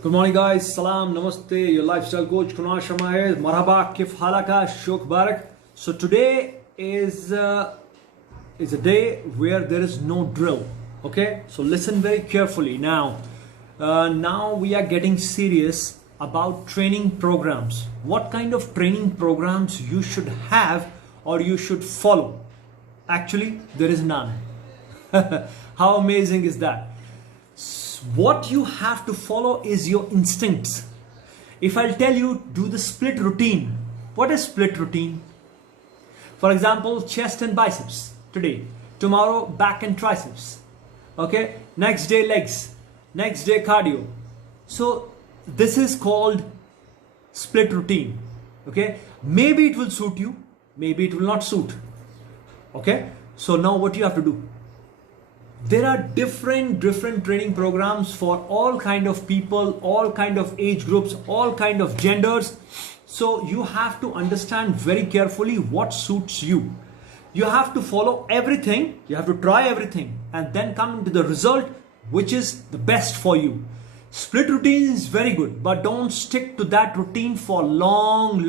Good morning, guys. Salam, namaste. Your lifestyle coach Kunal Sharma here. Marhaba, kif halaka, shuk barak. So today is a day where there is no drill. Okay, so listen very carefully. Now we are getting serious about training programs. What kind of training programs you should have or you should follow? Actually, there is none. How amazing is that? What you have to follow is your instincts. If I'll tell you, do the split routine. What is split routine? For example, chest and biceps today. Tomorrow, back and triceps. Okay, next day, legs. Next day, cardio. So this is called split routine. Okay, maybe it will suit you, maybe it will not suit. Okay, so now what you have to do? There are different training programs for all kind of people, all kind of age groups, all kind of genders. So you have to understand very carefully what suits you. You have to follow everything, you have to try everything, and then come to the result which is the best for you. Split routine is very good, but don't stick to that routine for long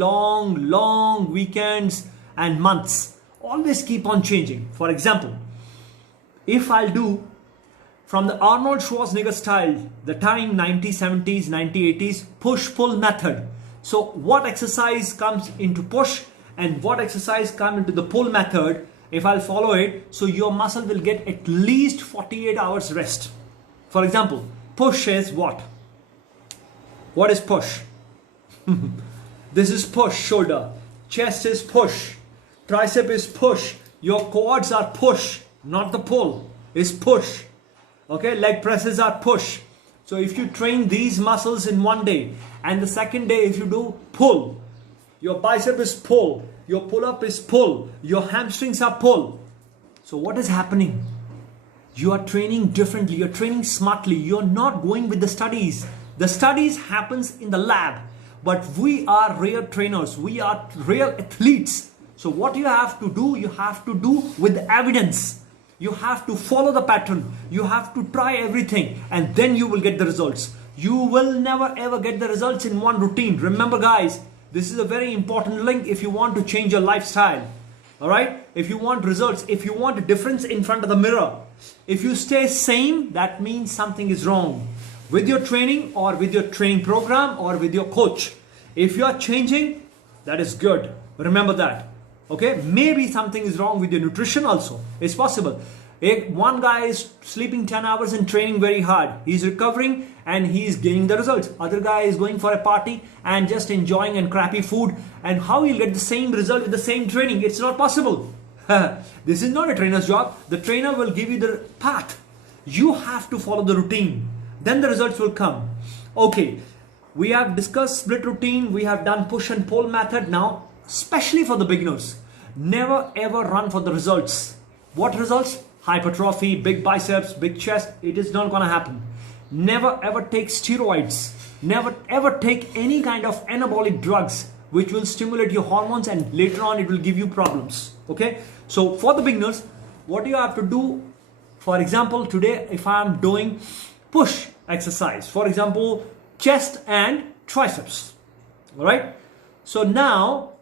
weekends and months. Always keep on changing. For example, if I'll do from the Arnold Schwarzenegger style, the time 1970s, 1980s, push-pull method. So what exercise comes into push and what exercise comes into the pull method, if I'll follow it, so your muscle will get at least 48 hours rest. For example, push is what? What is push? This is push, shoulder. Chest is push. Tricep is push. Your quads are push. Not the pull, is push. Okay, leg presses are push. So if you train these muscles in one day and the second day if you do pull, your bicep is pull, your pull-up is pull, your hamstrings are pull. So what is happening? You are training differently, you're training smartly, you're not going with the studies. The studies happens in the lab, but we are real trainers, we are real athletes. So what you have to do with evidence. You have to follow the pattern. You have to try everything and then you will get the results. You will never ever get the results in one routine. Remember guys, this is a very important link if you want to change your lifestyle. Alright? If you want results, if you want a difference in front of the mirror, if you stay same, that means something is wrong with your training or with your training program or with your coach. If you are changing, that is good. Remember that. Okay, maybe something is wrong with your nutrition also. It's possible. One guy is sleeping 10 hours and training very hard. He's recovering and he's gaining the results. Other guy is going for a party and just enjoying and crappy food. And how he'll get the same result with the same training? It's not possible. This is not a trainer's job. The trainer will give you the path. You have to follow the routine. Then the results will come. Okay, we have discussed split routine. We have done push and pull method. Now, especially for the beginners, never ever run for the results. What results? Hypertrophy, big biceps, big chest. It is not gonna happen. Never ever take steroids. Never ever take any kind of anabolic drugs which will stimulate your hormones and later on it will give you problems. Okay, so for the beginners, what you have to do, for example, today if I am doing push exercise, for example, chest and triceps. All right, so now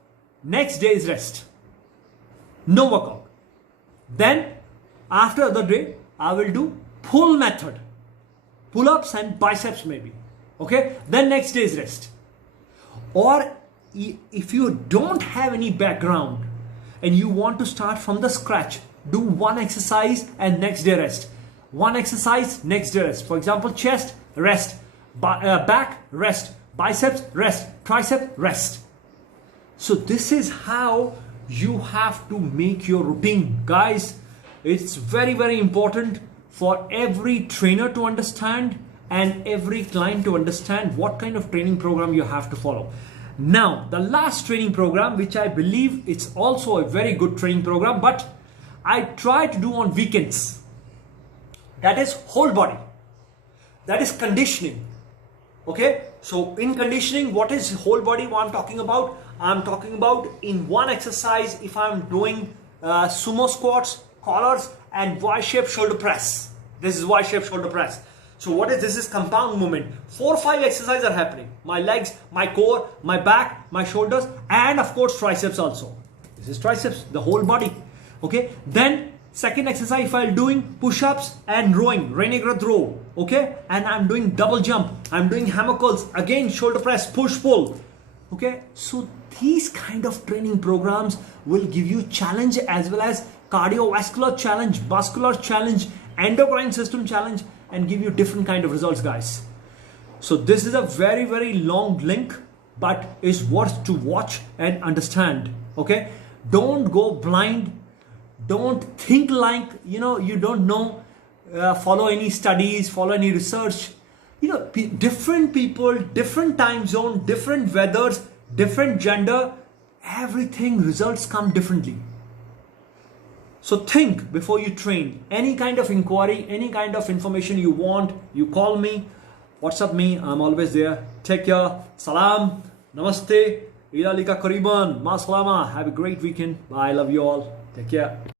next day is rest, no workout. Then after the day I will do pull method, pull-ups and biceps maybe. Okay, then next day is rest. Or if you don't have any background and you want to start from the scratch, do one exercise and next day rest, one exercise, next day rest. For example, chest, rest, back, rest, biceps, rest, tricep, rest. So this is how you have to make your routine. Guys, it's very important for every trainer to understand and every client to understand what kind of training program you have to follow. Now, the last training program, which I believe it's also a very good training program, but I try to do on weekends. That is whole body. That is conditioning. Okay, so in conditioning, what is whole body? What I'm talking about? I'm talking about in one exercise, if I'm doing sumo squats, collars and Y-shaped shoulder press. This is Y-shaped shoulder press. So what is this? Is compound movement. 4 or 5 exercises are happening. My legs, my core, my back, my shoulders, and of course triceps also. This is triceps, the whole body. Okay. Then second exercise, if I'm doing push-ups and rowing, renegade row. Okay. And I'm doing double jump. I'm doing hammer curls. Again, shoulder press, push, pull. Okay. So these kind of training programs will give you challenge as well as cardiovascular challenge, muscular challenge, endocrine system challenge, and give you different kind of results, guys. So this is a very, very long link, but is worth to watch and understand. Okay. Don't go blind. Don't think like, you don't know, follow any studies, follow any research. Different people, different time zone, different weathers, different gender, everything, results come differently. So think before you train. Any kind of inquiry, any kind of information you want, you call me, WhatsApp me, I'm always there. Take care. Salam, namaste, ila lika kariban, ma salama. Have a great weekend. Bye, love you all. Take care.